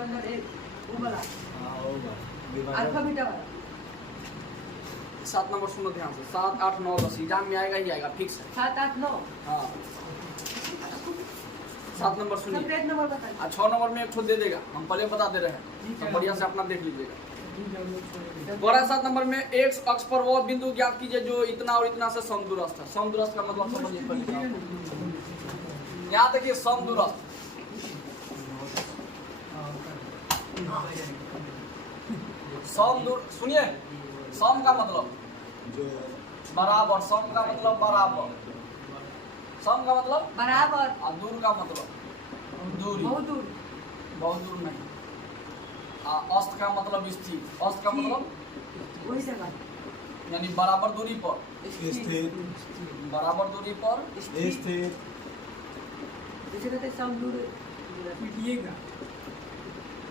वो वाला alpha beta वाला 7 नंबर सुनो ध्यान से, 7 8 9 10 एग्जाम में आएगा ही आएगा, फिक्स है। 7 8 9 हाँ 7 नंबर सुनिए। पेज नंबर बता। 6 नंबर में एक ठो दे देगा, हम पहले बता दे रहे हैं, तो बढ़िया से अपना देख लीजिएगा। बड़ा 7 नंबर में एक अक्ष पर वो बिंदु ज्ञात कीजिए जो इतना और इतना से समदूरस्थ है। समदूरस्थ का मतलब समझिए पहले, यहाँ देखिए समदूरस्थ, समदूर सुनिए, सम का मतलब बराबर, सम का मतलब बराबर, सम का मतलब बराबर और दूर का मतलब दूरी, बहुत दूर, बहुत दूर नहीं। अस्त का मतलब स्थित, अस्त का मतलब वही जगह यानी बराबर दूरी पर, स्थित, बराबर दूरी पर स्थित। जैसे कहते सब दूर पीटिएगा,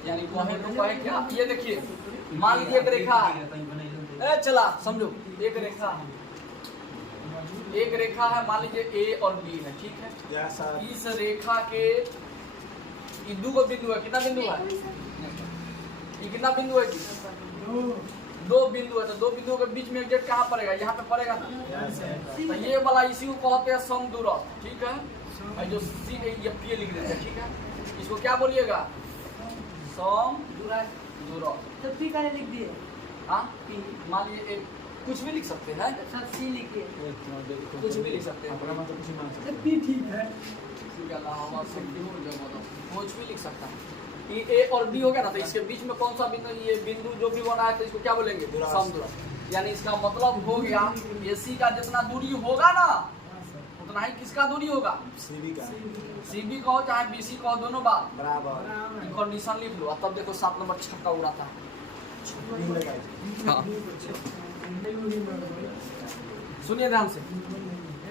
यानी कहे तो कहे क्या, ये देखिए मान लीजिए एक रेखा है, ए चला समझो, एक रेखा है, एक रेखा है, मान लीजिए ए और बी है, ठीक है। इस रेखा के दो को बिंदु है, कितना बिंदु है, ये कितना बिंदु है जी, 2 बिंदु है, तो 2 बिंदुओं के बीच में एग्जैक्ट कहाँ पड़ेगा, यहाँ पे पड़ेगा ना, तो ये वाला इसी को कहते हैं समदूरस्थ, ठीक है। और जो सी ये पी लिख देते हैं, ठीक है, इसको क्या बोलिएगा, समदूरस्थ। तो पी का लिख दिए, हाँ मान लीजिए कुछ भी लिख सकते हैं, सब सी लिखिए, कुछ भी लिख सकते हैं, पी ठीक है, इसके अलावा से कुछ भी लिख सकता है। ये ए और बी हो गया ना, तो इसके बीच में कौन सा बिंदु, ये बिंदु जो भी बना है तो इसको क्या बोलेंगे, समदूरस्थ। यानी इसका मतलब हो गया ये सी का जितना दूरी होगा ना उतना ही किसका दूरी होगा, सीबी का, सीबी कहो चाहे बीसी कहो, दोनों बात बराबर। कंडीशन लिख लो, और तब देखो 7 नंबर छक्का उड़ाता है। हाँ सुनिए ध्यान से,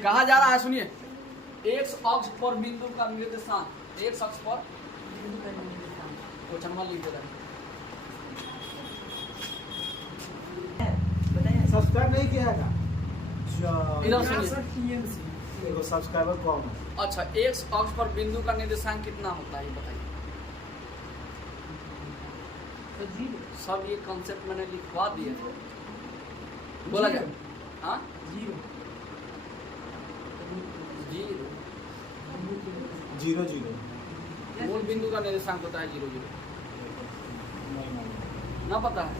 कहा जा रहा है, सुनिए, एक अक्ष पर बिंदु का निर्देशांक, एक अक्ष पर क्वेश्चन लिख दे रहा बताइए सब्सक्राइब नहीं किया है इधर सुनिए। देखो सब्सक्राइबर कम है। अच्छा, एक अक्ष पर बिंदु का निर्देशांक कितना होता है ये बताइए। तो जीरो, सब ये कॉन्सेप्ट मैंने लिखवा दिए थे, बोला जाए, हाँ जीरो जीरो, जीरो जीरो मूल बिंदु का निर्देशांक होता है 0 0, ना पता है।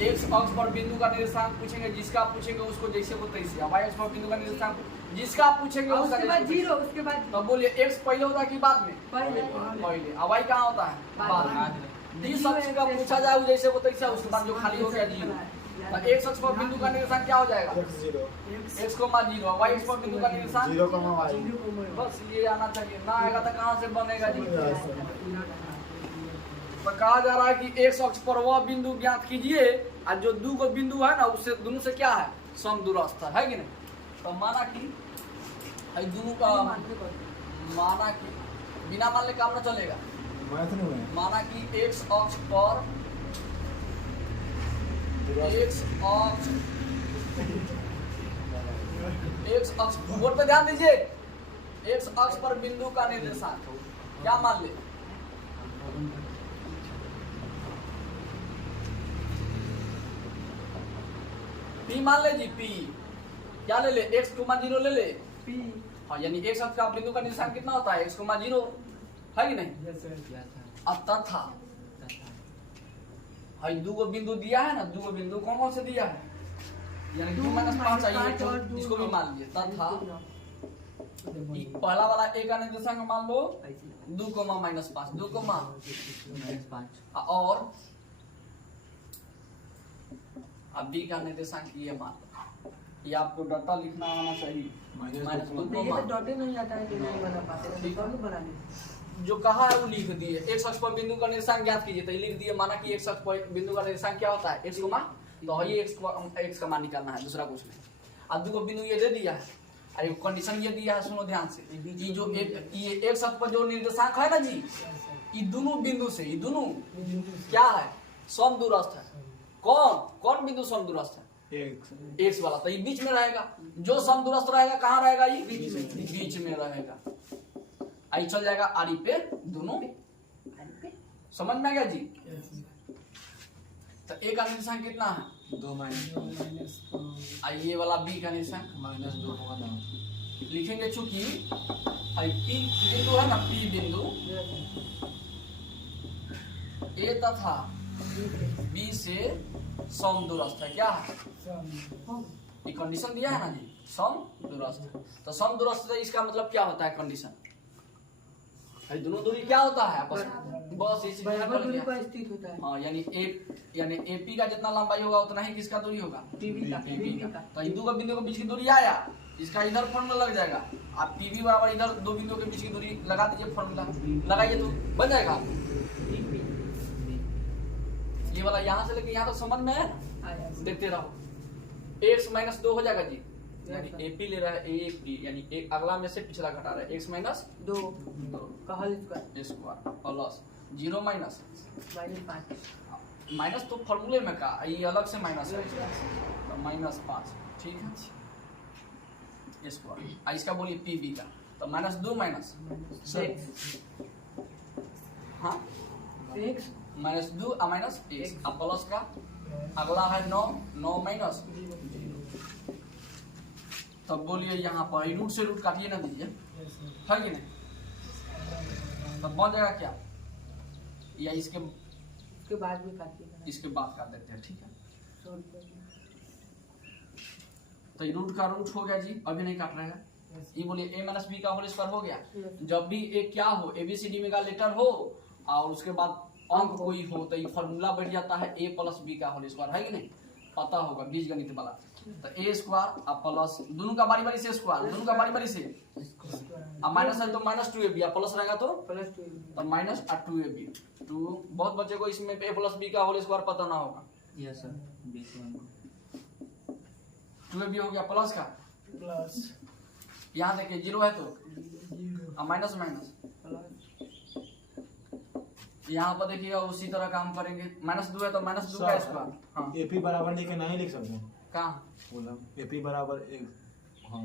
एक अक्ष पर बिंदु का निर्देशांक पूछेंगे, जिसका पूछेंगे उसको जैसे को तैसे, वाई अक्ष पर बिंदु का निर्देशांक जिसका पूछेंगे और उसका उसके बाद जैसे को जीरो, तैसे। उसके बाद तो बोलिए एक्स पहले होता है कि बाद में, पहले पहले, और वाई कहाँ होता है बाद में। बाद। जिस अक्ष का पूछा जाए जैसे को तैसे, उसके बाद जो खाली हो गया 0। तो एक अक्ष पर बिंदु का निर्देशांक क्या हो जाएगा, जीरो, x को मान 0, वाई अक्ष पर बिंदु का निर्देशांक 0 कमा वाई। बस ये आना चाहिए, ना आएगा तो कहाँ से बनेगा जी। तो कहा जा रहा है कि एक अक्ष पर वह बिंदु ज्ञात कीजिए और जो 2 को बिंदु है ना उससे दोनों से क्या है, समदूरस्थ है कि नहीं। तो माना कि दोनों का, माना कि बिना मान ले काम ना चलेगा, मैथ नहीं हुए। माना कि एक अक्ष पर, एक अक्ष बोर्ड पे ध्यान दीजिए, एक अक्ष पर बिंदु का निर्देशांक क्या मान ले, पी मान ले जी, पी क्या ले ले, x को मान 0 ले ले, पी, हाँ यानी एक अक्ष का बिंदु का निर्देशांक कितना होता है, x को मान 0 है कि नहीं। तथा हाँ 2 को बिंदु दिया है ना, 2 को बिंदु कौन कौन से दिया है, यानी 2 - 5 चाहिए, तो इसको भी मान लीजिए। तथा पहला वाला a का निर्देशांक मान लो 2, -5, 2, -5, और अब b का निर्देशांक ये मान लो, ये आपको डाटा लिखना आना चाहिए, -2, ये तो डॉट ही नहीं आता है कि नहीं बना पाते, तो डॉट बना ली। जो कहा है वो लिख दिए। एक अक्ष पर बिंदु का निर्देशांक ज्ञात कीजिए, तो ये लिख दिए। माना कि एक अक्ष पर बिंदु का निर्देशांक क्या होता है, x को मान, तो ये x का मान निकालना है, दूसरा कुछ नहीं। अब 2 को बिंदु ये दे दिया है, अरे कंडीशन ये दिया है, सुनो ध्यान से, ये जो ये एक अक्ष पर जो निर्देशांक है ना जी, ये दोनों बिंदु से, ये दोनों क्या है, समदूरस्थ है। कौन बिंदु समदूरस्थ है, एक्स वाला, तो ये बीच में रहेगा। जो समदूरस्थ रहेगा कहाँ रहेगा, ये बीच में रहेगा। आई चल जाएगा आरी पे, दोनों समझ में आ गया जी? तो ए का निर्देशांक कितना है? 2 माइनस ये वाला बी का निर्देशांक -2 होगा ना। लिखेंगे, चूंकि पी बिंदु है ना, पी बिंदु ए तथा बी से समदूरस्थ है। क्या है? ये कंडीशन दिया है ना जी, समदूरस्थ। तो समदूरस्थ इसका मतलब क्या होता है कंडीशन? भाई दोनों दूरी क्या होता है आपस में? बस इसी बराबर दूरी पर स्थित होता है। हाँ, यानी एपी का जितना लंबाई होगा उतना ही किसका दूरी होगा? टीवी का। पीबी का। तो इन दो बिंदु के बीच की दूरी आया, इसका इधर फॉर्मूला लग जाएगा। आप पीबी बराबर इधर दो बिंदु के बीच की दूरी लगा दीजिए, फॉर्मूला लगाइए तो बन जाएगा। ये वाला यहाँ से लेके यहाँ तक समझ में है, देखते रहो। x - 2 हो जाएगा जी, यानी एपी ले रहा है एपी, यानी एक अगला में से पिछला घटा रहा है। x - 2 कहल स्क्वायर प्लस 0 माइनस -5 माइनस तो फॉर्मूले में का, ये अलग से माइनस है तो -5। ठीक है, स्क्वायर। इसका बोलिए पीबी का, तो -2 माइनस 6 हाँ x -2 माइनस 1 अब प्लस का अगला है 9 माइनस। तब बोलिए यहाँ पर रूट से रूट काटिए ना दीजिए, है कि नहीं? तब बन जाएगा क्या, या इसके बाद में काटिएगा। इसके बाद काट देते हैं। ठीक है, 100 रुपये। तो ये रूट का रूट हो गया जी, अभी नहीं काट रहा है। ये बोलिए a - b का होल स्क्वायर हो गया। जब भी एक क्या हो, ABCD में का लेटर हो और उसके बाद अंक कोई हो, तो ये फॉर्मूला बैठ जाता है a + b का होल स्क्वायर, है कि नहीं? पता होगा बीजगणित वाला। तो a स्क्वायर अब प्लस दोनों का बारी बारी से स्क्वायर, दोनों का बारी बारी से। अब माइनस है तो -2ab, प्लस रहेगा तो +2 तो -2ab। तो बहुत बच्चे को इसमें a + b का होल स्क्वायर पता ना होगा। यस सर, 2ab हो गया प्लस का, प्लस यहाँ देखिए 0 है तो अब माइनस माइनस। यहाँ पर देखिएगा उसी तरह काम करेंगे। -2 है तो -2 का स्क्वायर। हाँ, एपी बराबर लेके नहीं लिख सकते हैं। कहाँ बोला एपी बराबर एक, हाँ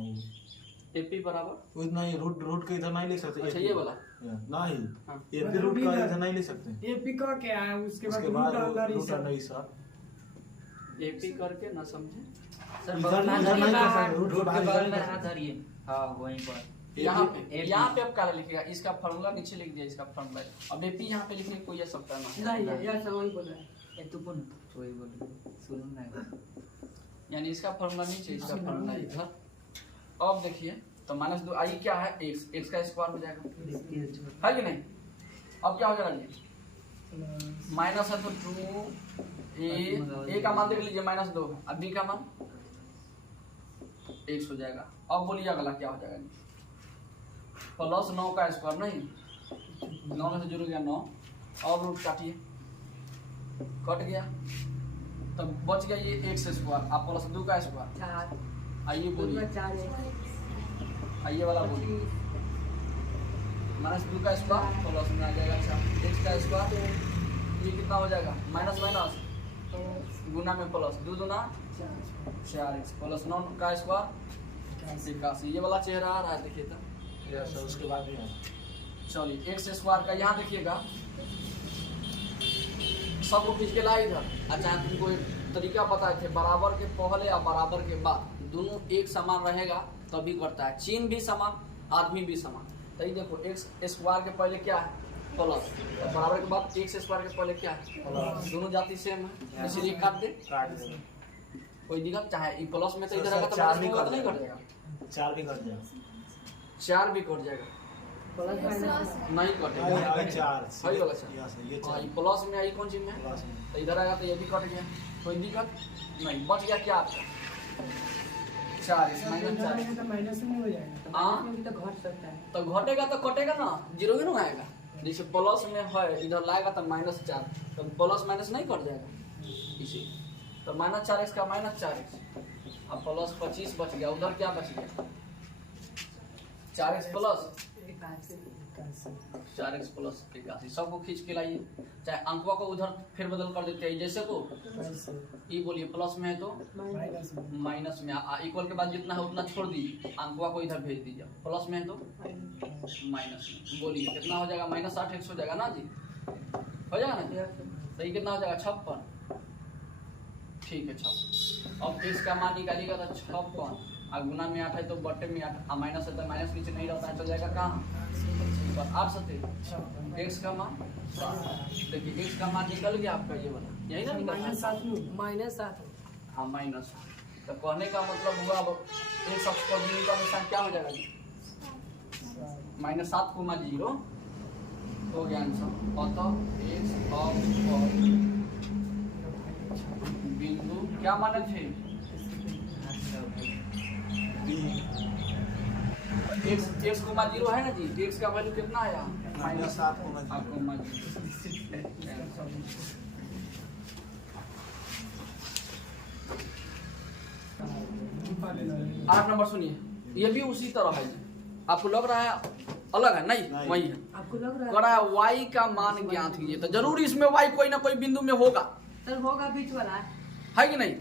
एपी बराबर उतना ही रूट के इधर नहीं लिख सकते। अच्छा, ये वाला नहीं, हाँ। एपी रूट का इधर नहीं लिख सकते। एपी का क्या है, उसके बाद रूट अंडर ही सर एपी करके ना समझे सर इधर नहीं कर सकते, रूट रूट के के बाहर बगल नहीं में कर हाथ सकते। धरिए। हाँ, वहीं पर यहाँ पे AP यहाँ पे अब क्या लिखेगा, इसका फॉर्मूला नीचे लिख दिया, इसका फॉर्मूला। अब एपी यहाँ पे लिखने की कोई आवश्यकता नहीं। नहीं, यह सब वही बोल रहा है। ए तू कौन तो वही बोल सुन ना। यानी इसका फॉर्मूला नीचे, इसका फॉर्मूला इधर। अब देखिए तो -2 आई क्या है, x का स्क्वायर हो जाएगा, है कि नहीं? अब क्या हो जाएगा जी, माइनस है तो 2 a का मान देख लीजिए -2, अब b का मान x हो जाएगा। अब बोलिए अगला क्या हो जाएगा जी, +9 का स्क्वायर। नहीं, 9 में से जुड़ गया 9। अब रूट काटिए, कट गया, तब बच गया ये x स्क्वायर अब +2 का स्क्वायर। 4 आइए बोलिए, 4 आइए वाला बोलिए, -2 का स्क्वायर प्लस में आ जाएगा 4 x का स्क्वायर। ये कितना हो जाएगा, माइनस माइनस गुना में प्लस, 2 दूना 4x प्लस 9 का स्क्वायर 81। ये वाला चेहरा आ रहा है, देखिए तो। यस सर, उसके बाद भी है। चलिए x स्क्वायर का यहाँ देखिएगा, सबको खींच के ला इधर। अच्छा, तुमको एक तरीका बताए थे, बराबर के पहले और बराबर के बाद दोनों एक समान रहेगा तभी करता है। चिन्ह भी समान, आदमी भी समान। तो ये देखो x स्क्वायर के पहले क्या है, प्लस, तो बराबर के बाद x स्क्वायर के पहले क्या है, प्लस। दोनों जाति सेम है, इसीलिए काट दे, कोई दिक्कत। चाहे ये प्लस में तो इधर आएगा तो चार माइनस भी में होगा तो कट नहीं कट जाएगा। जाएगा, 4 भी कट जाएगा। 4 भी कट जाएगा, प्लस माइनस नहीं कटेगा। आगे 4 सही वाला चार। यस ये हाँ, 4 ये प्लस में आई कौन चीज में, प्लस में। तो इधर आएगा तो ये भी कट गया, कोई दिक्कत नहीं। बच गया क्या आपका 4x माइनस 4। तो माइनस में हो जाएगा। हाँ, में भी तो घट सकता है। तो घटेगा तो कटेगा ना, जीरो भी ना आएगा। जैसे प्लस में है, इधर लाएगा तो -4, तो प्लस माइनस नहीं कट जाएगा इसी। तो -4x का -4x, अब प्लस 25 बच गया, उधर क्या बच गया, 4x प्लस 4x प्लस 81। सबको खींच के लाइए, चाहे अंकवा को उधर फिर बदल कर देते हैं, जैसे को ये बोलिए प्लस में है तो माइनस में, इक्वल के बाद जितना है उतना छोड़ दीजिए, अंकवा को इधर भेज दीजिए। प्लस में है तो माइनस में, बोलिए कितना हो जाएगा, -8x हो जाएगा ना जी, हो जाएगा ना? तो ये कितना हो जाएगा 56। ठीक है 56। अब x का मान निकालिएगा तो 56 और गुना में 8 है तो बटे में 8 माइनस है तो माइनस नीचे नहीं रहता है, चल जाएगा कहाँ? बस 8 सत्य x का मान 7। देखिए x का मान निकल गया आपका ये वाला, यही ना निकल गया? -7 हाँ माइनस। तो कहने का मतलब हुआ अब एक अक्ष पर दूरी का निशान क्या हो जाएगा जी? -7 को 0 हो गया आंसर। अतः x अक्ष पर बिंदु क्या माने थे? x को 0 है ना जी? x का वैल्यू कितना आया? -7 8 नंबर सुनिए, ये भी उसी तरह है। आपको लग रहा है अलग है? नहीं, वही है। आपको लग रहा कह रहा है y का मान ज्ञात कीजिए, तो जरूर इसमें y कोई ना कोई बिंदु में होगा, सर होगा बीच वाला है कि नहीं?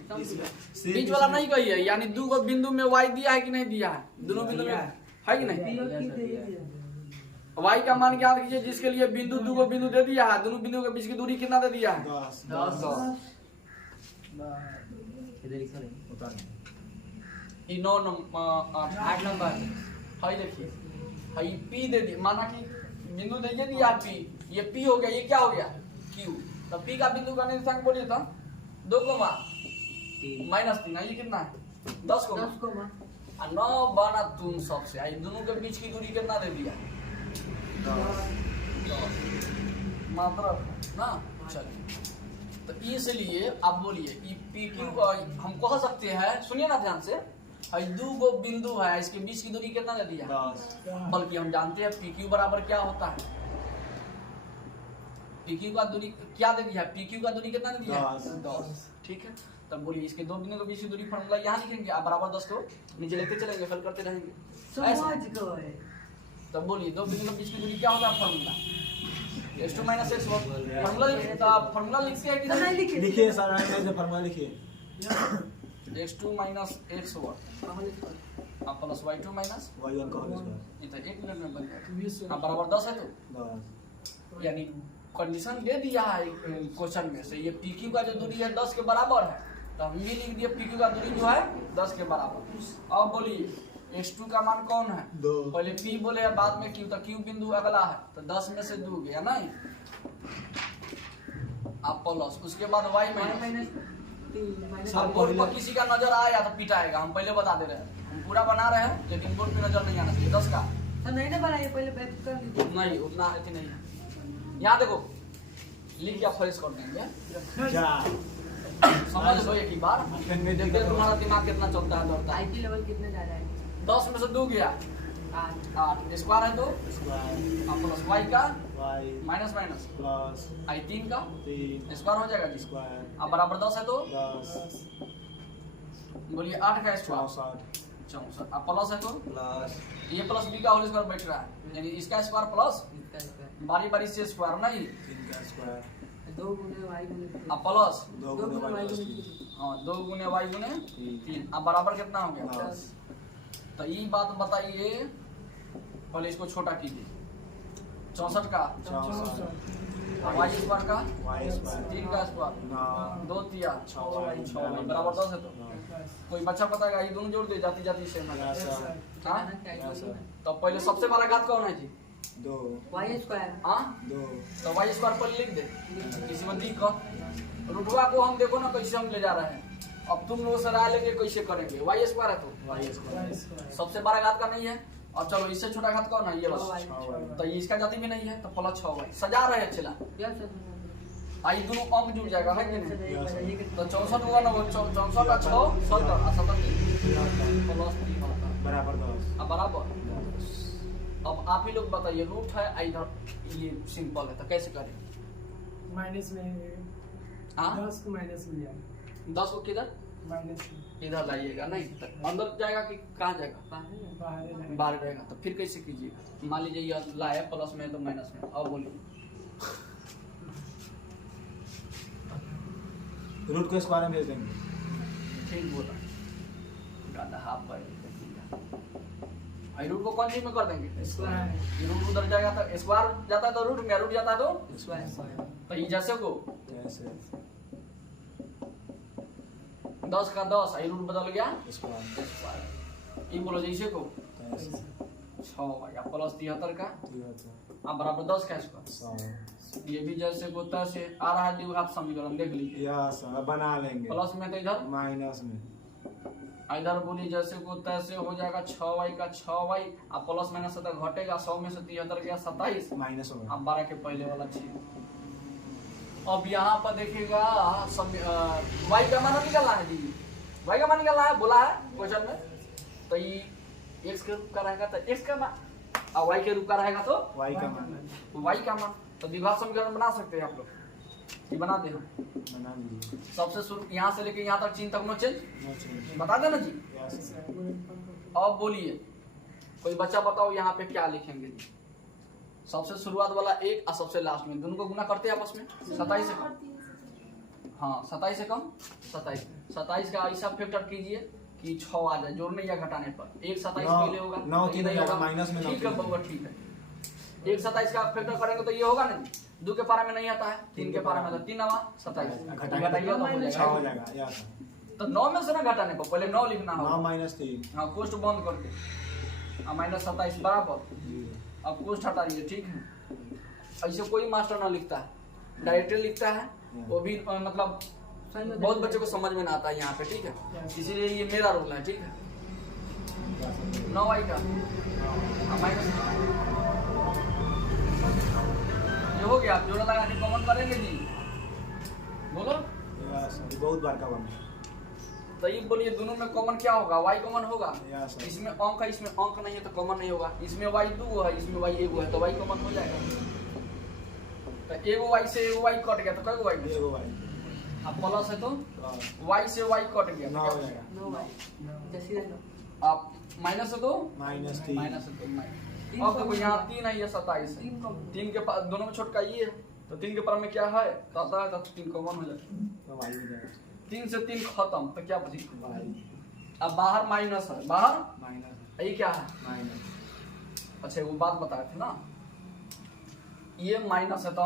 बीच वाला नहीं कही है, यानी दो गो बिंदु में y दिया है कि नहीं दिया है? दोनों बिंदु में है कि नहीं? y का मान ज्ञात कीजिए जिसके लिए बिंदु दो गो बिंदु दे दिया है, दोनों बिंदु के बीच की दूरी कितना दे दिया है? 10 9 नंबर 8 नंबर है। देखिए है p दे दी, माना कि बिंदु दे दिया p, ये p हो गया, ये क्या हो गया? q। तो p का बिंदु का निर्देशांक बोलिए तो 2 -3 है, ये कितना है? 10 और 9 बना तुम सबसे आई, दोनों के बीच की दूरी कितना दे दिया? 10 मात्रा ना। चलिए तो इसलिए आप बोलिए PQ हम कह सकते हैं, सुनिए ना ध्यान से, दो गो बिंदु है, इसके बीच की दूरी कितना दे दिया? 10 बल्कि हम जानते हैं PQ बराबर क्या होता है? PQ का दूरी क्या दे दिया? PQ का दूरी कितना दे दिया? 10। ठीक है, तब बोलिए इसके दो बिंदु के बीच की दूरी फॉर्मूला यहाँ लिखेंगे, आप बराबर 10 को नीचे लेते चलेंगे, फिल करते रहेंगे ऐसे। तब बोलिए दो बिंदु के बीच की दूरी क्या होता है? फॉर्मूला x2 - x1 फॉर्मूला लिखते हैं कि नहीं? लिखिए सर, ऐसे फॉर्मूला लिखिए। x2 - x1 plus y2 - y1 का होल स्क्वायर। ये तो 1 मिनट में बन जाएगा। बराबर 10 है तो 10 यानी कंडीशन दे दिया है क्वेश्चन में से, ये PQ का जो दूरी है 10 के बराबर है, तो हम ये लिख दिए PQ का दूरी जो है 10 के बराबर। अब बोलिए x2 का मान कौन है? 2। पहले p बोले बाद में q, तो q बिंदु अगला है, तो 10 में से 2 गया नहीं, अब प्लस उसके बाद y माइनस। अब बोर्ड पर किसी का नजर आया तो पिटाएगा, हम पहले बता दे रहे हैं, हम पूरा बना रहे हैं लेकिन बोर्ड पे नजर नहीं आना चाहिए। 10 का नहीं ना बनाइए, पहले बैक कर लीजिए। नहीं, उतना अति नहीं है। यहाँ देखो लिख के फ्रेश कर देंगे, क्या समझ लो एक ही बार, देखते हैं तुम्हारा दिमाग कितना चलता है, दौड़ता है। आईटी लेवल कितने जा रहा है? 10 में से 2 गया 8 स्क्वायर है तो स्क्वायर प्लस y का y माइनस प्लस आई 3 का 3 स्क्वायर हो जाएगा जी, स्क्वायर अब बराबर 10 है तो 10 बोलिए 8 का स्क्वायर 64, अब प्लस है तो प्लस ये प्लस b का होल स्क्वायर बैठ रहा है, यानी इसका स्क्वायर प्लस बारी बारी से स्क्वायर नहीं, 3 का स्क्वायर 2 गुने y गुने अब प्लस 2 2 गुना गुने y y प्लस गुने 3 हाँ 2 गुने y गुने 3, अब बराबर कितना हो गया? 10 तो ये बात बताइए, पहले इसको छोटा कीजिए, 64 का y स्क्वायर का y स्क्वायर 3 का स्क्वायर 9 2 तिया 6 बराबर 10 है तो कोई बच्चा बताएगा, ये दोनों जोड़ दे जाती जाती से या सर हाँ? या सर तो पहले सबसे बड़ा घात कौन है जी? 2 y स्क्वायर हाँ 2 तो y स्क्वायर पर लिख दे, किसी में दिक्कत रुटवा को हम देखो ना कैसे हम ले जा रहे हैं, अब तुम लोग से राय लेके कैसे करेंगे? y स्क्वायर है तो y स्क्वायर सबसे बड़ा घात का नहीं है, और चलो इससे छोटा घात कौन है? ये बस, तो ये इसका जाति भी नहीं है तो प्लस 6y सजा रहे हैं चला, आई दोनों अंक जुड़ जाएगा है कि नहीं? तो 64 हुआ ना, 64 का 6 70 और 70 प्लस 3 होता है बराबर 10 अब बराबर। अब आप ही लोग बताइए, रूट है इधर, ये सिंपल है तो कैसे करें? माइनस में हाँ 10 को माइनस में जाएगा, 10 को किधर? माइनस में इधर लाइएगा, नहीं अंदर जाएगा कि कहाँ जाएगा? बाहर रहेगा। बाहर रहेगा, तो फिर कैसे कीजिएगा? मान लीजिए ये लाया प्लस में तो माइनस में, अब बोलिए रूट को स्क्वायर में भेज देंगे। ठीक बोला, गाधा हाफ बाई भाई रूट को कौन चीज में कर देंगे? स्क्वायर ये रूट उधर जाएगा तो स्क्वायर जाता है तो रूट में, रूट जाता है तो स्क्वायर। तो ये जैसे को जैसे 10 का 10 आई रूट बदल गया स्क्वायर स्क्वायर। ये बोलो जैसे को जैसे 6 या प्लस 73 का 73 अब बराबर 10 का स्क्वायर। 100 ये भी जैसे को तैसे आ रहा है द्विघात समीकरण देख लीजिए। यस अब बना लेंगे प्लस में तो इधर माइनस में इधर बोली जैसे को तैसे हो जाएगा 6y का 6y अब प्लस माइनस से घटेगा 100 में से 73 गया 27 माइनस होगा अब 12 के पहले वाला चीज। अब यहाँ पर देखिएगा y का मान निकालना है जी, y का मान निकालना है बोला है क्वेश्चन में। तो ये x के रूप का रहेगा तो x का मान और y के रूप का रहेगा तो y का मान y का मान। तो द्विघात समीकरण बना सकते हैं आप लोग, ये बना दे हम। बना लीजिए सबसे शुरू यहाँ से लेके यहाँ तक चिन्ह तक नो चेंज नो चेंज बता देना जी। यस अब बोलिए कोई बच्चा बताओ यहाँ पे क्या लिखेंगे जी? सबसे शुरुआत वाला 1 और सबसे लास्ट में दोनों को गुना करते हैं आपस में 27 से कम। हाँ 27 से कम 27 का ऐसा फैक्टर कीजिए कि 6 आ जाए जोड़ने या घटाने पर। 1 27 नौ- पहले होगा नौ तो ये तीन नहीं होगा, होगा। माइनस में नौ ठीक है तीन बउआ ठीक है। 1 27 का फैक्टर करेंगे तो ये होगा ना जी। 2 के पारा में नहीं आता है, 3 के पारा में तो 3 आवा 27 घटाइए तो हो 6 हो जाएगा। जाएगा यस तो 9 में से ना घटाने को पहले 9 लिखना 9 होगा। माइनस 3 हाँ कोष्ट बंद करके और माइनस 27 बराबर 0 अब कोष्ट हटा दीजिए ठीक है। ऐसे कोई मास्टर ना लिखता है, डायरेक्टली लिखता है वो भी मतलब बहुत बच्चे को समझ में ना आता है यहाँ पे ठीक है। इसीलिए ये मेरा रोल है ठीक है। 9y का माइनस ये हो गया। आप जोड़ा लगा के कॉमन करेंगे जी बोलो। यस बहुत बार का बना तो ये बोलिए दोनों में कॉमन क्या होगा? y कॉमन होगा। यस इसमें अंक है इसमें अंक नहीं है तो कॉमन नहीं होगा। इसमें y 2 है इसमें y 1 है तो y कॉमन हो जाएगा। तो एगो y से एगो y कट गया तो कई गो y ये वो भाई अब प्लस है तो y से y कट गया 9 हो जाएगा 9y जैसे रहना। अब माइनस है तो माइनस 3 माइनस है तो माइनस। अब देखो यहाँ 3 है ये 27 है। 3 के पास दोनों में छोटका ये है तो 3 के पास में क्या है तो आता है तो 3 कॉमन हो जाएगा। तो भाई हो जाएगा 3 से 3 खत्म तो क्या बची? भाई अब बाहर माइनस है, बाहर माइनस ये क्या है? माइनस अच्छा वो बात बताए थे ना ये माइनस है तो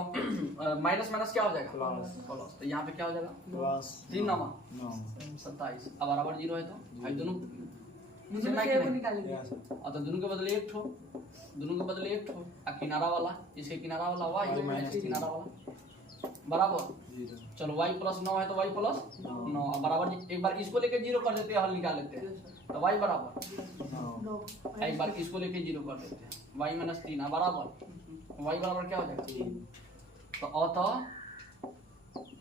माइनस माइनस क्या हो जाएगा? प्लस। प्लस। तो यहाँ पे क्या हो जाएगा? प्लस 3 नवा 9 27 अब बराबर 0 है तो भाई दोनों मुझे सेम है कि एगो नहीं? निकालेंगे। यस और तो दोनों के बदले एक ठो दोनों के बदले एक ठो और किनारा वाला इसके किनारा वाला y Y माइनस इसके किनारा वाला बराबर। 0 चलो y प्लस 9 है तो y प्लस 9 अब बराबर एक बार इसको लेके 0 कर देते हैं हल निकाल लेते हैं तो y बराबर 9 एक बार इसको लेके 0 कर देते हैं y माइनस 3 अब बराबर y बराबर क्या हो जाएगा? तो अतः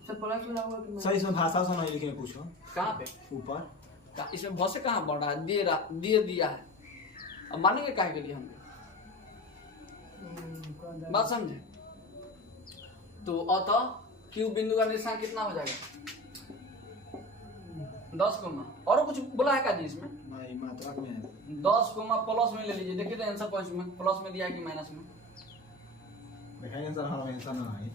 सब प्लस वाला होगा कि सही इसमें भाषा से नहीं लिखे पूछो कहाँ पे ऊपर इसमें भौसे कहाँ बढ़ रहा है? दे दिया है। अब मानेंगे काहे के लिए हम बात समझे? तो अतः क्यू बिंदु का निशान कितना हो जाएगा? 10 कोमा और कुछ बोला है का जी इसमें? नहीं मात्रा में है 10 कोमा प्लस में ले लीजिए। देखिए तो आंसर पॉइंट में प्लस में दिया है कि माइनस में? देखाएंगे सर हमारा आंसर ना है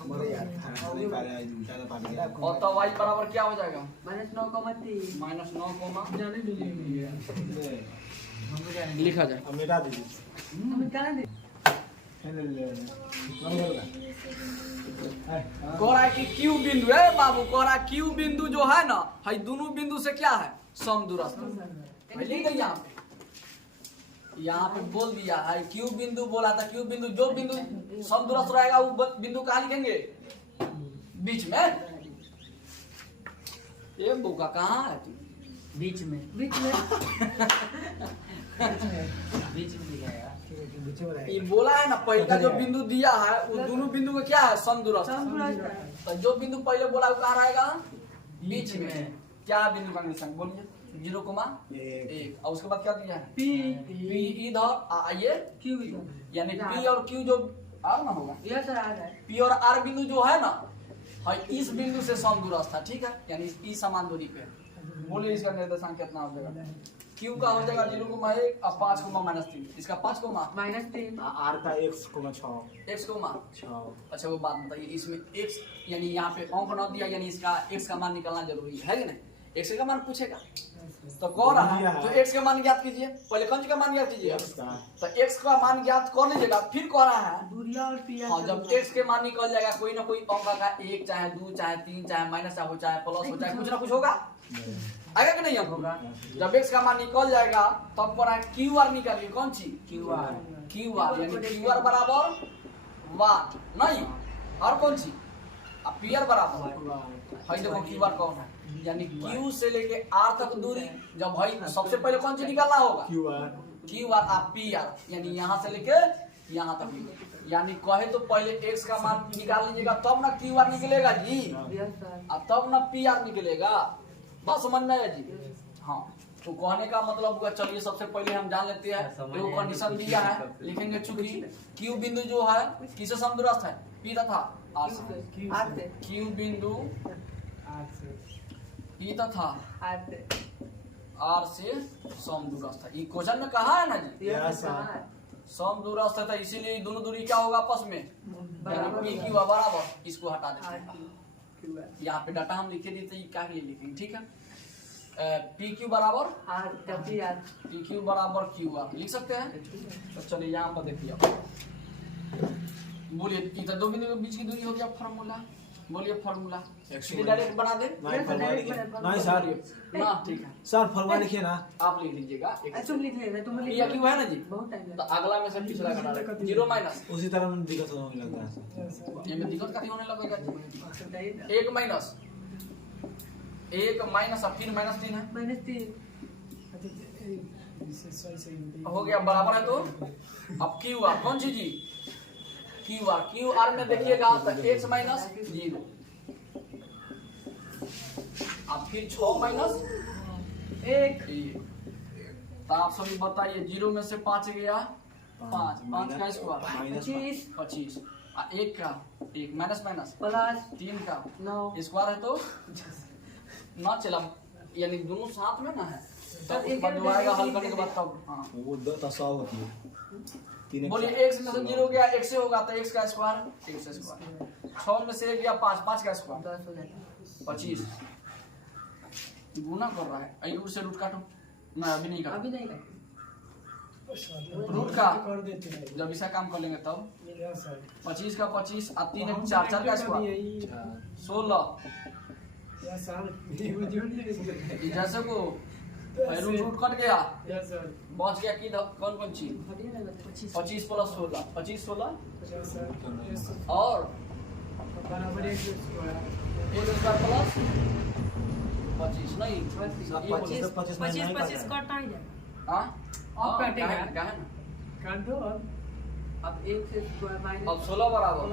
हमारे यार खाना नहीं पा रहा है उल्टा ना पा गया और तो y बराबर क्या हो जाएगा? -9,3 माइनस 9 कोमा जाने दीजिए भैया। लिखा जाए। अब मिटा दीजिए हम निकालें दे। ले ले कह रहा है कि क्यू बिंदु है बाबू, कह रहा है क्यू बिंदु जो है ना है दोनों बिंदु से क्या है? समदूरस्थ। लिख दे यहाँ पे बोल दिया है क्यू बिंदु बोला था। क्यू बिंदु जो बिंदु समदूरस्थ रहेगा वो बिंदु कहाँ लिखेंगे? बीच में। ये बुका कहाँ है तू? बीच में बीच में बीच में दिया यार। ये बोला है ना पहला जो बिंदु दिया है वो दोनों बिंदु का क्या है? समदूरस्थ। समदूरस्थ है। तो जो बिंदु पहले बोला वो कहाँ रहेगा? बीच में। क्या बिंदु का निशान बोलिए? 0,1 और उसके बाद क्या दिया है? P P इधर आइए Q इधर। यानी P और Q जो R ना होगा यह सर आ रहा है। P और R बिंदु जो है ना है इस बिंदु से समदूरस्थ है ठीक है। यानी इस समान दूरी पे। बोलिए इसका निर्देशांक कितना हो जाएगा? क्यू का हो जाएगा 0,1 और 5,-3 इसका 5, -3 आर का x को 6 x को मान 6 अच्छा वो बात बताइए इसमें x यानी यहाँ पे अंक न दिया यानी इसका x का मान निकालना जरूरी है कि नहीं x का मान पूछेगा तो कह रहा है तो x का मान ज्ञात कीजिए पहले कौन सी का मान ज्ञात कीजिए तो x का मान ज्ञात कर लीजिएगा फिर कह रहा है दूरिया और पी हाँ जब x के मान निकल जाएगा कोई ना कोई अंक का 1 चाहे 2 चाहे 3 चाहे माइनस हो चाहे प्लस हो चाहे कुछ ना कुछ होगा आएगा कि नहीं होगा जब x का मान निकल जाएगा तब पर क्यू आर निकालिए कौन सी क्यू आर यानी क्यू आर बराबर 1 नहीं और कौन सी अब पी आर बराबर भाई देखो क्यू आर कौन है यानी क्यू से लेके आर तक दूरी जब भाई सबसे पहले कौन सी निकालना होगा क्यू आर आप पी आर यानी यहाँ से लेके यहाँ तक यानी कहे तो पहले x का मान निकाल लीजिएगा तब ना क्यू आर निकलेगा जी और तब ना पी आर निकलेगा बात समझ में आया जी हाँ तो कहने का मतलब हुआ चलिए सबसे पहले हम जान लेते हैं जो कंडीशन दिया है लिखेंगे चूंकि क्यू बिंदु जो है किसे समदूरस्थ है पी तथा आर से क्यू बिंदु पी तथा आर से समदूरस्थ है ये क्वेश्चन में कहा है ना जी समदूरस्थ है तो इसीलिए दोनों दूरी क्या होगा आपस में पी क्यू बराबर इसको हटा देते हैं यहाँ पे डाटा हम लिखे दी तो ये क्या लिए लिखेंगे ठीक है पी क्यू बराबर पी क्यू बराबर क्यू आर लिख सकते हैं तो चलिए यहाँ पर देखिए बोलिए इधर दो बिंदु के बीच की दूरी हो गया फार्मूला बोलिए फार्मूला डायरेक्ट बना दे नहीं सर ना ठीक है सर फॉर्मूला लिखिए ना आप लिख लीजिएगा तुम लिख लेना तुम पी क्यू है ना जी बहुत टाइम तो अगला में से पिछला घटा दें 0 माइनस उसी तरह में दिक्कत होने लगता है ये में दिक्कत कहीं होने लगेगा जी 1 माइनस 1 माइनस और फिर -3 है -3 हो गया बराबर है तो अब क्यू आर कौन सी जी क्यू आर में देखिएगा तो x माइनस 0 अब फिर 6 माइनस 1 तो आप सभी बताइए 0 में से 5 गया 5 का स्क्वायर 25 और 1 का 1 माइनस प्लस 3 का 9 स्क्वायर है तो ना चला यानी दोनों साथ में ना है तब एक उसके बाद जो आएगा हल करने के बाद तब हाँ वो 10 होती है बोलिए x में से 0 गया x से होगा तो x का स्क्वायर x स्क्वायर 6 में से 1 गया 5 का स्क्वायर 10 हो जाता 25 गुना कर रहा है आई रूट से रूट काटो ना अभी नहीं काटो अभी नहीं रूट का कर देते हैं जब इसका काम कर लेंगे तब यस सर 25 का 25 और 3 4 का स्क्वायर 16 यस सर ये वीडियो नहीं जैसे को रूट कट गया यस सर बच गया की कौन कौन चीज 25 प्लस 16 25 16 यस सर यस और बराबर 1 स्क्वायर 1 स्क्वायर प्लस 25 नहीं 25 कट आ जाए हाँ अब काटेगा। क्या है ना काटो अब अब 1 से स्क्वायर माइनस अब 16 बराबर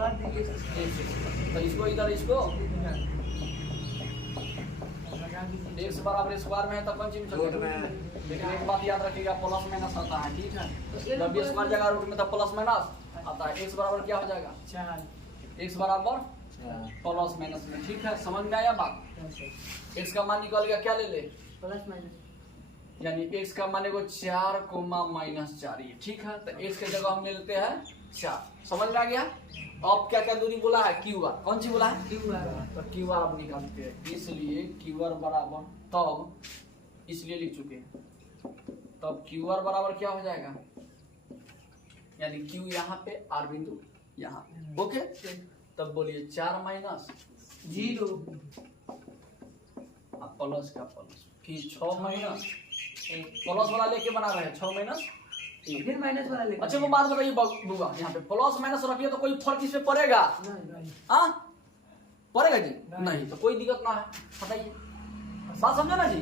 तो इसको इधर इसको लगा दीजिए x बराबर स्क्वायर में है तो कौन चीज में चलेगा लेकिन एक बात याद रखिएगा प्लस माइनस आता है ठीक है जब भी स्क्वायर जगह रूट में तो प्लस माइनस आता है x बराबर क्या हो जाएगा 4 x बराबर प्लस माइनस में ठीक है समझ में आया बात यस सर x का मान निकल गया क्या ले ले प्लस माइनस यानी x का मान को 4 -4 ये ठीक है तो x के जगह हम ले लेते हैं 4 समझ में आ गया अब क्या क्या दूरी बोला है क्यू आर कौन सी बोला है क्यू आर तो क्यू आर अब निकालते हैं इसलिए क्यू आर बराबर तब इसलिए लिख चुके हैं तब क्यू आर बराबर क्या हो जाएगा यानी क्यू यहाँ पे आर बिंदु यहाँ पे ओके तब बोलिए 4 माइनस 0 अब प्लस का प्लस फिर 6 माइनस प्लस वाला लेके बना रहे हैं 6 माइनस फिर माइनस वाला लेंगे अच्छा वो बात बताइए बुआ यहाँ पे प्लस माइनस रखिए तो कोई फर्क इसमें पड़ेगा नहीं हाँ पड़ेगा जी नहीं। नहीं तो कोई दिक्कत ना है बताइए बात समझे ना जी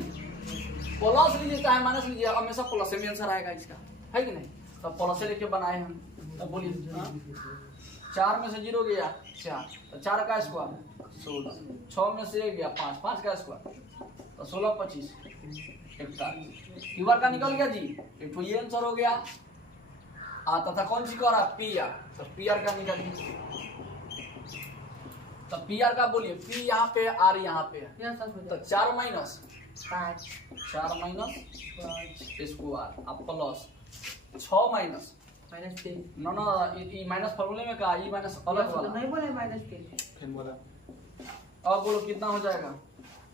प्लस लीजिए चाहे माइनस लीजिए हमेशा प्लस से आंसर आएगा इसका है कि नहीं तो प्लस से लेके बनाए हम तब बोलिए हाँ? 4 में से 0 गया 4 तो 4 का स्क्वायर 16 6 में से 1 गया 5 का स्क्वायर तो 16 25 41 क्यूआर का निकल गया जी एक तो ये आंसर हो गया तथा कौन सी कह रहा पी आर तो पी आर का निकालिए तो पी आर का बोलिए पी यहाँ पे आर यहाँ पे है यस सर तो 4 माइनस 5 4 माइनस स्क्वायर अब प्लस 6 माइनस -3 ना ना ये माइनस फॉर्मूले में का ये माइनस अलग तो वाला नहीं बोले -3 फिर बोला अब बोलो कितना हो जाएगा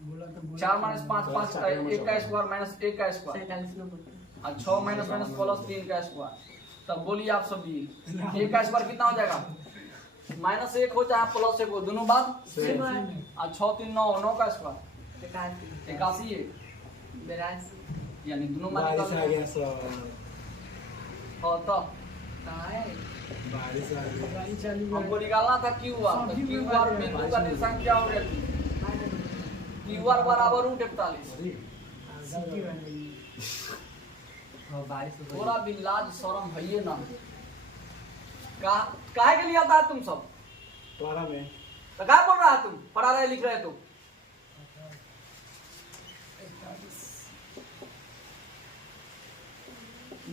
बोला तो बोला 4 माइनस 5 5 का 1 का स्क्वायर माइनस 1 का स्क्वायर 47 नंबर और 6 माइनस माइनस प्लस 3 का स्क्वायर तब बोलिए आप सब भी 1 का स्क्वायर कितना हो जाएगा -1 हो चाहे +1 हो दोनों बात सेम और 6 3 9 9 का स्क्वायर 81 82 यानी दोनों मान बारिश आ निकाल गया सर और तो कहाँ है बारिश आ गया गाड़ी चालू हमको निकालना था QR तो QR बिंदु का निशान क्या हो रहा है QR बराबर √41 सिटी बन गई और बारिश हो थोड़ा भी लाज शर्म है ये ना काहे के लिए आता है तुम सब द्वारा में तो क्या बोल रहा है तुम पढ़ा रहे लिख रहे तो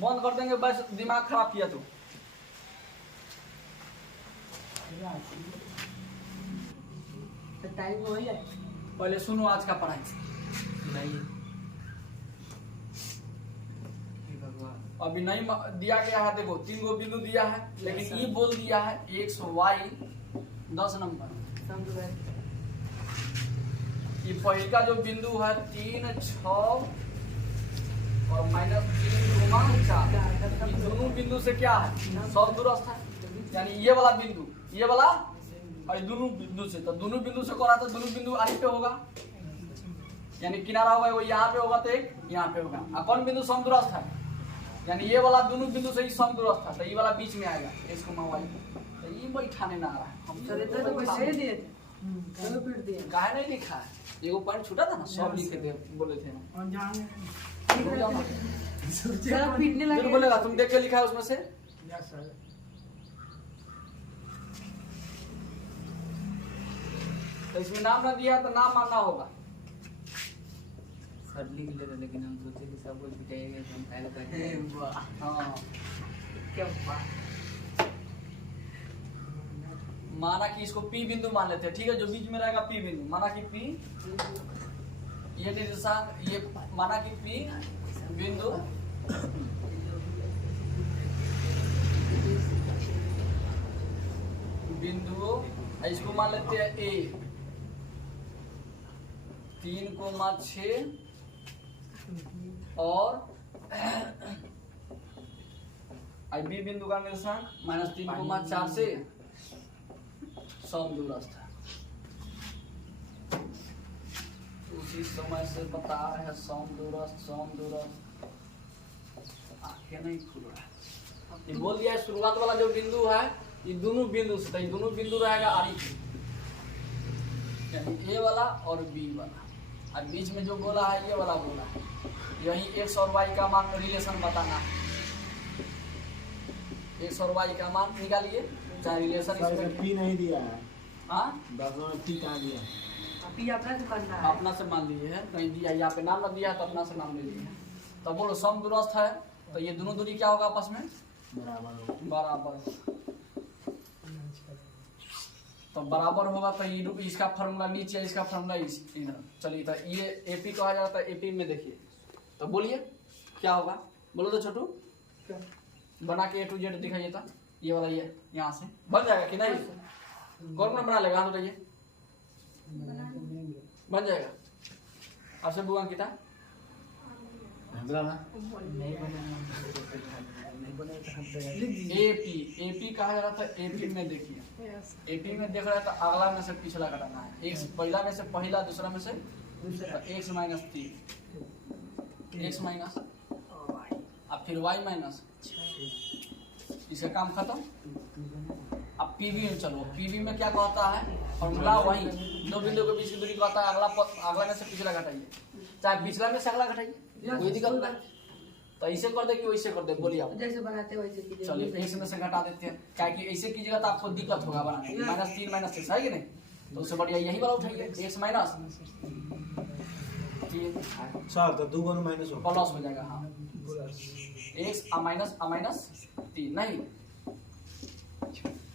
बंद कर देंगे बस दिमाग खराब किया तो तो टाइम हो गया पहले सुनो आज का पढ़ाई सुनाइए हे भगवान अभी नहीं दिया गया है देखो 3 गो बिंदु दिया है लेकिन ये बोल दिया है x y 10 नंबर समझ गए ये पहले का जो बिंदु है 3 6 और -3 4 ये दोनों बिंदु से क्या है सब दूरस्थ है यानी ये वाला बिंदु ये वाला और ये दोनों बिंदु से तो दोनों बिंदु से करा तो दोनों बिंदु आरी पे होगा यानी किनारा होगा वो यहाँ पे होगा तो एक यहाँ पे होगा और कौन बिंदु समदूरस्थ है यानी ये वाला दोनों बिंदु से ही समदूरस्थ है तो ये वाला बीच में आएगा इसको y तो ये बैठाने ना आ रहा है हम सर इतना तो पैसे ही दिए थे चलो पीट दिए काहे नहीं लिखा है एगो पॉइंट छूटा था ना सब लिखे थे बोले थे ना अनजान चलो पीटने फिर लगे बोलेगा तुम देख के लिखा है उसमें से या सर तो इसमें नाम ना दिया तो नाम मानना होगा सर लिख ले रहे लेकिन हम सोचे कि सब कुछ पिटाएगा तो हम पहले कर हाँ क्या बात माना कि इसको P बिंदु मान लेते हैं ठीक है जो बीच में रहेगा P बिंदु माना कि P ये निर्देशांक ये माना कि P बिंदु बिंदु इसको मान लेते हैं A 3,6 और बी बिंदु का निर्देशांक -3,4 से समदूरस्थ है उसी समय से बता रहे हैं समदूरस्थ आंखें नहीं खुल रहा है ये बोल दिया है शुरुआत वाला जो बिंदु है ये दोनों बिंदु से तो ये दोनों बिंदु रहेगा आरी यानी ए वाला और बी वाला और बीच में जो बोला है ये वाला बोला है यही x और y का मान रिलेशन बताना है x और y का मान निकालिए चाहे रिलेशन सर इसमें पी नहीं दिया है हाँ 10 में पी कहाँ दिया है अभी अपना से करना है अपना से मान लिए है नहीं दिया यहाँ पे नाम ना दिया तो अपना से नाम ले लिए है तो बोलो समदूरस्थ है तो ये दोनों दूरी क्या होगा आपस में बराबर तो बराबर होगा तो ये इसका फार्मूला नीचे इसका फार्मूला इधर चलिए तो ये एपी कहा जाता है एपी में देखिए तो बोलिए क्या होगा बोलो तो छोटू बना के A to Z दिखाइए था ये वाला ये यहाँ से बन जाएगा कि नहीं कौन कौन बना लेगा हाथ उठाइए बन जाएगा आपसे बुआ अंकिता ना नहीं एपी कहा जाता है एपी में देखिए एपी में देख रहा है तो अगला में से पिछला घटाना है एक पहला में से पहला दूसरा में से दूसरा x माइनस 3 x माइनस अब फिर y माइनस इसका काम खत्म अब पीवी में चलो पीवी में क्या कहता है फॉर्मूला वही दो बिंदु के बीच की दूरी कहता है अगला में से पिछला घटाइए चाहे पिछला में से अगला घटाइए कोई दिक्कत नहीं तो ऐसे कर दे कि वैसे कर दे बोलिए आप जैसे बनाते हैं वैसे कीजिए चलिए x में से घटा देते हैं क्या कि ऐसे कीजिएगा तो आपको दिक्कत होगा बनाने में -3 -6 है कि नहीं तो उससे बढ़िया यही वाला उठाइए x माइनस 3 सर तो 2 गुना माइनस हो प्लस हो जाएगा हाँ x माइनस 3 नहीं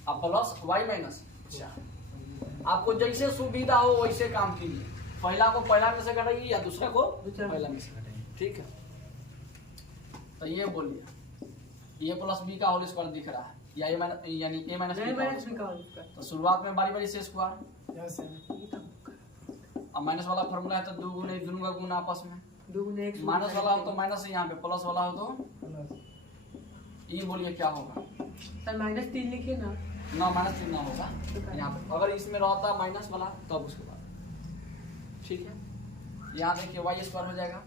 अब प्लस y माइनस 4 आपको जैसे सुविधा हो वैसे काम कीजिए पहला को पहला में से घटाइए या दूसरा को दूसरा। पहला में से घटाइए, ठीक है। तो ये बोलिए a प्लस बी का होल स्क्वायर दिख रहा है या a माइनस यानी a माइनस नहीं माइनस भी का होल स्क्वायर। तो शुरुआत में बारी बारी से स्क्वायर, यस सर अब माइनस वाला फॉर्मूला है तो 2 गुने दोनों का गुना आपस में, 2 गुना 1 माइनस वाला हो तो माइनस यहाँ पे, प्लस वाला हो तो प्लस ये बोलिए क्या होगा। सर -3 लिखिए ना। ना माइनस 3 ना होगा यहाँ पे, अगर इसमें रहता माइनस वाला तब उसके बाद, ठीक है। यहाँ देखिए वाई स्क्वायर हो जाएगा,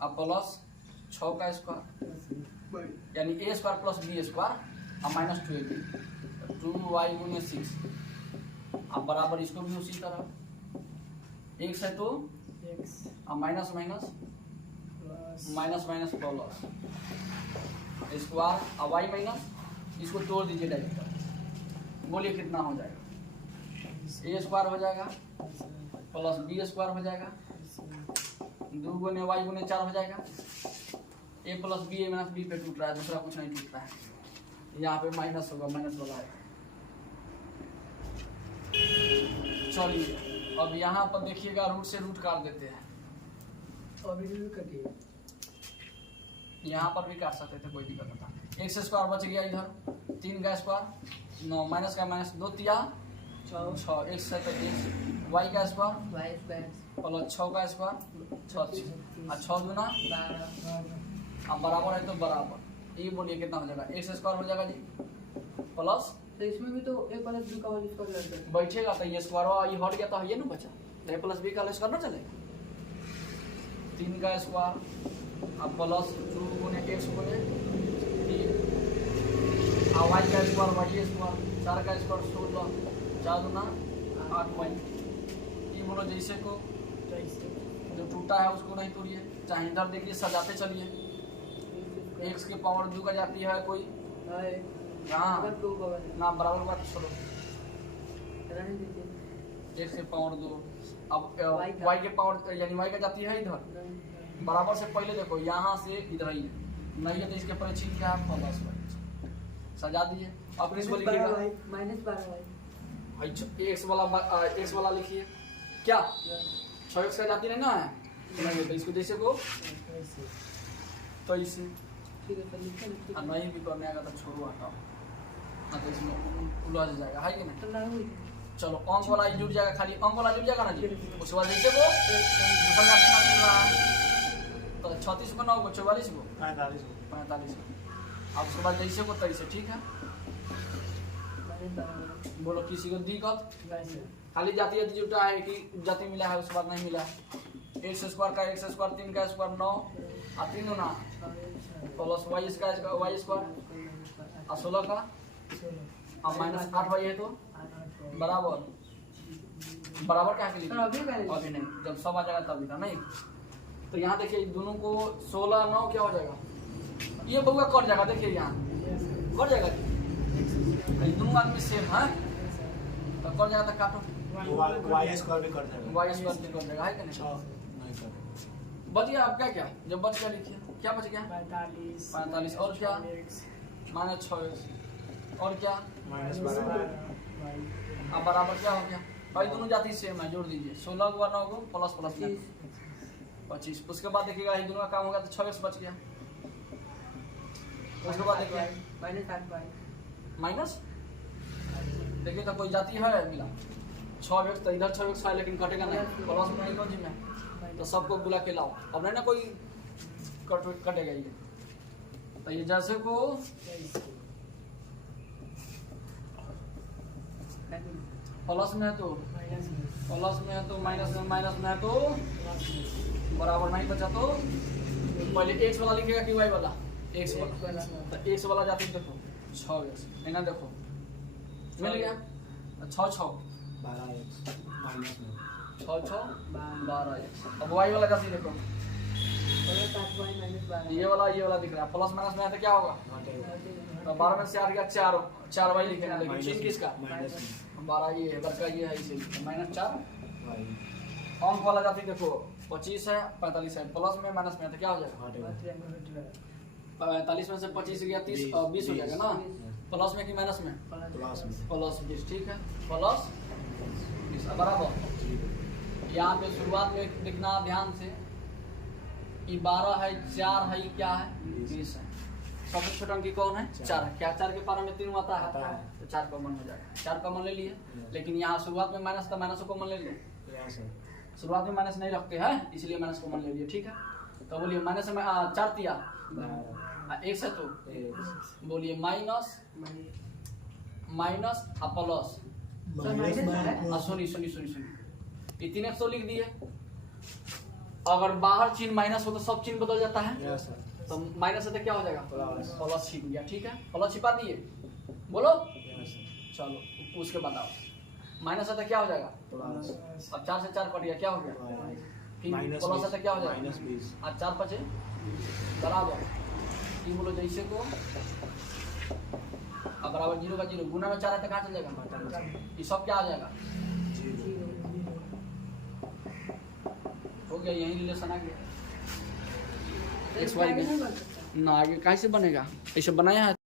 अब प्लस 6 का स्क्वायर यानी a square plus b square अब माइनस 2ab 2y गुने 6, अब बराबर इसको भी उसी तरह x है तो एक्स अब minus minus plus minus minus plus square अब y माइनस, इसको तोड़ दीजिए डायरेक्ट, बोलिए कितना हो जाएगा। a स्क्वायर हो जाएगा प्लस b स्क्वायर हो जाएगा, 2 गुने y गुने 4 हो जाएगा, a plus B a minus B पे टूट रहा है, दूसरा कुछ नहीं टूट रहा है, यहाँ पे माइनस होगा, माइनस वाला है। चलिए अब यहाँ पर देखिएगा रूट से रूट काट देते हैं, अभी भी कटिए यहाँ पर भी काट सकते थे, कोई दिक्कत नहीं था। एक्स स्क्वायर बच गया इधर, 3 का स्क्वायर 9 माइनस का माइनस 2 तिया 6 एक्स है तो एक्स, वाई का स्क्वायर y स्क्वायर प्लस 6 का स्क्वायर 6 और 6 दूना 12। अब बराबर है तो बराबर, ये बोलिए कितना हो जाएगा, एक्स स्क्वायर हो जाएगा जी प्लस, तो इसमें भी तो a प्लस b का होल स्क्वायर लग जाएगा। बैठेगा तो ये स्क्वायर ये हट गया तो ये ना बचा, तो a प्लस बी का होल स्क्वायर ना चलेगा, 3 का स्क्वायर अब प्लस 2 गुने एक्स गुने 3 और वाई का स्क्वायर वाई स्क्वायर 4 का स्क्वायर 16 4 दूना 8 पॉइंट, ये बोलो जैसे को जो टूटा है उसको नहीं तोड़िए, चाहे इधर देखिए सजाते चलिए, एक्स के पावर 2 का जाती है कोई यहाँ अगर 2 बगल में ना बराबर बात छोड़ो, रहने दीजिए। एक्स के पावर 2 अब Y का। वाई के पावर यानी वाई का जाती है इधर, बराबर से पहले देखो यहाँ से इधर ही है, नहीं है तो इसके परे छीन क्या प्लस वाई सजा दिए। अब किस को लिखिएगा, -12y एक्स वाला लिखिए क्या 6x का जाती नहीं ना है, नहीं तो इसको जैसे को तो इसे ठीक है सर लिखिए और नहीं भी करने आएगा तो छोड़ो हटाओ, ना तो इसमें उलझ जाएगा है कि नहीं। तो लागू चलो अंक वाला जुड़ जाएगा, खाली अंक वाला जुड़ जाएगा ना जी, उसके बाद जैसे को दूसरा जाती ना मिल रहा है तो 36 को 9 को 44 को 45 45 को, अब उसके बाद जैसे को तैसे, ठीक है। बोलो किसी को दिक्कत, खाली जाती है जुटा है कि जाति मिला है उसके बाद नहीं मिला है, एक्स स्क्वायर का एक्स स्क्वायर 3 का स्क्वायर 9 और 3 गुना प्लस वाई स्क्वायर और 16 का अब माइनस 8 वाई है तो बराबर, बराबर क्या के लिए सर अभी पहले अभी नहीं, जब सब आ जाएगा तभी था नहीं। तो यहाँ देखिए दोनों को 16 9 क्या हो जाएगा, ये बउआ कट जाएगा, देखिए यहाँ कट जाएगा जी, दोनों आदमी सेम है तो कट जाएगा तो काटो, वाई स्क्वायर भी कर देगा, वाई स्क्वायर भी कट जाएगा है कि नहीं। नहीं कर बच गया आपका क्या, जब बच गया लिखिए क्या बच गया 45 और क्या माइनस 6 और क्या -12 अब बराबर क्या हो गया, भाई दोनों जाति सेम है, जोड़ दीजिए 16 को 9 को प्लस प्लस 25, उसके बाद देखिएगा ये दोनों का काम होगा तो 6x बच गया, उसके बाद देखिए -8y माइनस, देखिए तो कोई जाति है मिला 6x तो इधर 6x है लेकिन कटेगा नहीं, प्लस में नहीं जी में तो सबको बुला के लाओ, अब नहीं ना कोई कटेगा ये, तो ये जैसे को प्लस में है तो प्लस में है तो माइनस में है तो बराबर नहीं बचा तो पहले एक्स वाला लिखेगा कि वाई वाला, एक्स वाला तो एक्स वाला जाती देखो 6x है ना, देखो मिल गया 6 6 12x माइनस में 6 6 12x, अब वाई वाला जाती देखो ये वाला दिख रहा है, प्लस माइनस में है तो क्या होगा, तो 12 में से आ गया 4 वाई लिखेगा, लेकिन चिन्ह किसका माइनस में 12 ये है, बड़का ये है इसे -4 वाई अंक वाला जाती देखो 25 है 45 है, प्लस में माइनस में है तो क्या हो जाएगा हटेगा 45 में से 25 गया 30 20 हो जाएगा ना, प्लस में कि माइनस में? क्लास में प्लस 20, ठीक है, प्लस 20 बराबर। यहाँ पे शुरुआत में देखना ध्यान से, ये 12 है, 4 है, ये क्या है? 20 है। सबसे छोटा अंक कौन है? 4 है। क्या 4 के पारा में 3 आता है? तो 4 कॉमन हो जाएगा। 4 कॉमन ले लिए, लेकिन यहाँ शुरुआत में माइनस था, माइनस को कॉमन ले लिए। शुरुआत में माइनस नहीं रखते हैं, इसलिए माइनस कॉमन ले लिए, ठीक है। तो बोलिए माइनस में 4 दिया, 1 से तो बोलिए माइनस माइनस प्लस, सुनी ये 3 100 लिख दिए। अगर बाहर चिन्ह माइनस हो तो सब चिन्ह बदल जाता है, तो माइनस से तो क्या हो जाएगा? प्लस छिप गया, ठीक है, प्लस छिपा दिए, बोलो। चलो उसके बताओ, माइनस से तो क्या हो जाएगा? अब 4 से 4 कट गया, क्या हो गया? फिर प्लस से तो क्या हो जाएगा? आज 4 5 बराबर, ये बोलो जैसे को अब बराबर 0 का 0, गुना में 4 है तो कहाँ चल जाएगा? ये सब क्या आ जाएगा? हो गया, यही रिलेशन आ गया। एक्स वाई में ना आगे कैसे बनेगा? ऐसे बनाया है